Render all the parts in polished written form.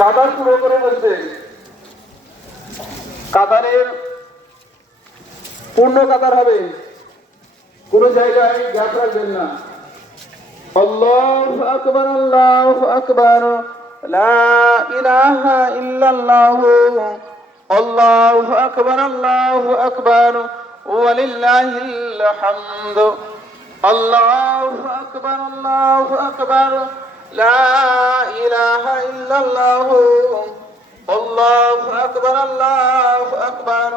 কাতার পুরো করে বলছে, কাতারের পূর্ণ কাতার হবে, কোন জায়গায় গ্যাপ রাখবেন না। আল্লাহু আকবার, আল্লাহু আকবার, লা ইলাহা ইল্লাল্লাহ, আল্লাহু আকবার, আল্লাহু আকবার, ওয়ালিল্লাহিল হামদ। আল্লাহু আকবার, আল্লাহু আকবার, লা ইলাহা ইল্লাল্লাহ, আল্লাহু আকবার, আল্লাহু আকবার,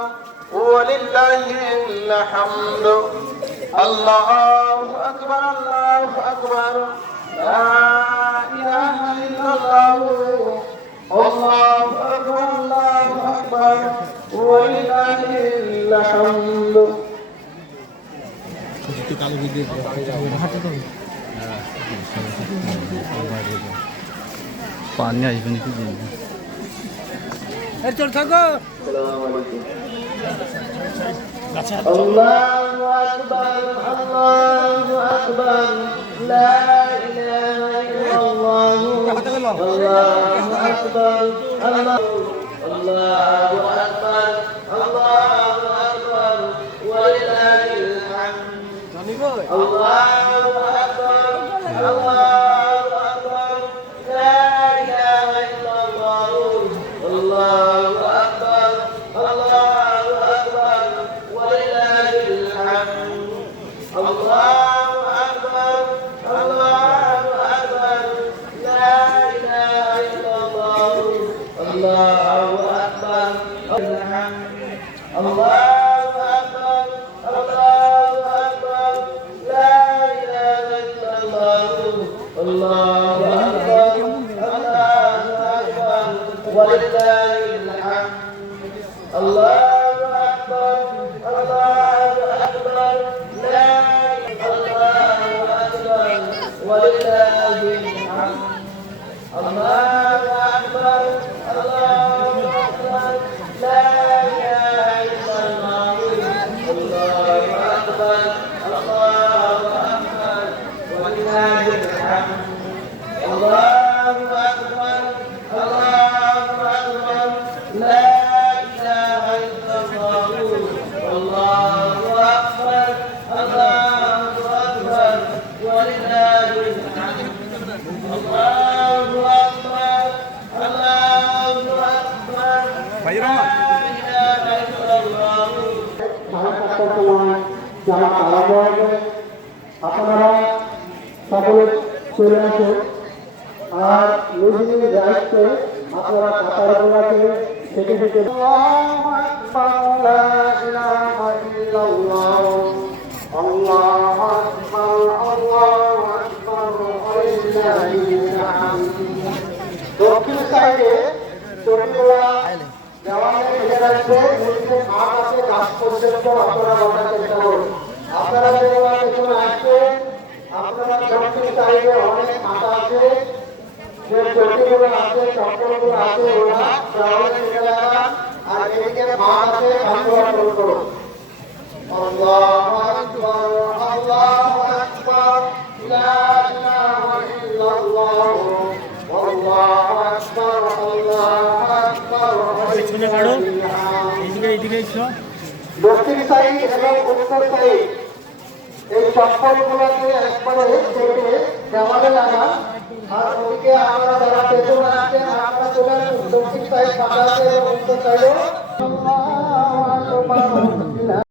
ওয়ালিল্লাহিল হামদ। আল্লাহু আকবার, আল্লাহু আকবার, লা ইলাহা ইল্লাল্লাহ, আল্লাহু আকবার, আল্লাহু আকবার, ওয়ালিল্লাহিল হামদ। কালো ভিডিও পানি আসবে নাকি চল থাকো। আল্লাহু আকবার, আল্লাহু আকবার, লা ইলাহা ইল্লাল্লাহ, আল্লাহু আকবার, আল্লাহু আকবার, আল্লাহু আকবার, ওয়ালিল্লাহিল হামদ। আল্লাহু আকবার, আল্লাহু আকবার, লা ইলাহা ইল্লাল্লাহ, আল্লাহু আকবার, আল্লাহু আকবার, ওয়ালিল্লাহিল হামদ। আল্লাহু আকবার, আল্লাহু আকবার, লা ইলাহা ইল্লাল্লাহ, আল্লাহু আকবার, আল্লাহু আকবার, আল্লাহু আকবার, লা ইলাহা ইল্লাল্লাহ, আল্লাহু আকবার, আল্লাহু আকবার, ওয়ালিল্লাহিল হামদ। আল্লাহু আকবার, আল্লাহু আকবার, লা আল্লাহু আকবার, ওয়ালিল্লাহিল হামদ। আল্লাহু আকবার, আল্লাহু আকবার, লা ইলাহা ইল্লাল্লাহ, আল্লাহু আকবার, আল্লাহু আকবার, ওয়ালিল্লাহিল হামদ। আল্লাহু আকবার, আল্লাহু আকবার, লা ইলাহা ইল্লাল্লাহ, আল্লাহু আকবার, আল্লাহু আকবার, ওয়ালিল্লাহিল হামদ। আল্লাহু আকবার, আল্লাহু আকবার, লা ইলাহা ইল্লাল্লাহ। আপনারা সকলে চলে আসুন আর নিজ নিজ দায়িত্বে আপনারা কাতারগুলোকে থেকে থেকে আল্লাহু আকবার, লা ইলাহা ইল্লাল্লাহ, আল্লাহু আকবার, আল্লাহু আকবার, ওয়ালিল্লাহিল হামদ। দক্ষিণ সাইডে চটিগুলা দেওয়ালে লেগে রাখবে, নিচে মাঠ আছে, গাছ পর্যন্ত আপনারা বসার চেষ্টা করুন। আপনারা যেগুলো পেছনে আসবে, আপনারা দক্ষিণ সাইডে অনেক মাথা আছে, যে চটিগুলো আছে, চক্রগুলো আছে, ওরা দেওয়ালে লেগে লাগান। আর এদিকে মাঠ আছে, আপনারা করুন। আল্লাহু আকবার, আল্লাহু আকবার, লা ইলাহা ইল্লাল্লাহ, আল্লাহু আকবার, আল্লাহু আকবার। দক্ষিণ সাইড এবং উত্তর সাইড এই চপ্পলগুলোকে একবারে কেটে দেওয়ালে লাগান। আর ওদিকে আপনারা যারা পেছন আসছেন আপনারা চলে আসুন, দক্ষিণ সাইড ফাঁকা আছে এবং উত্তর সাইডও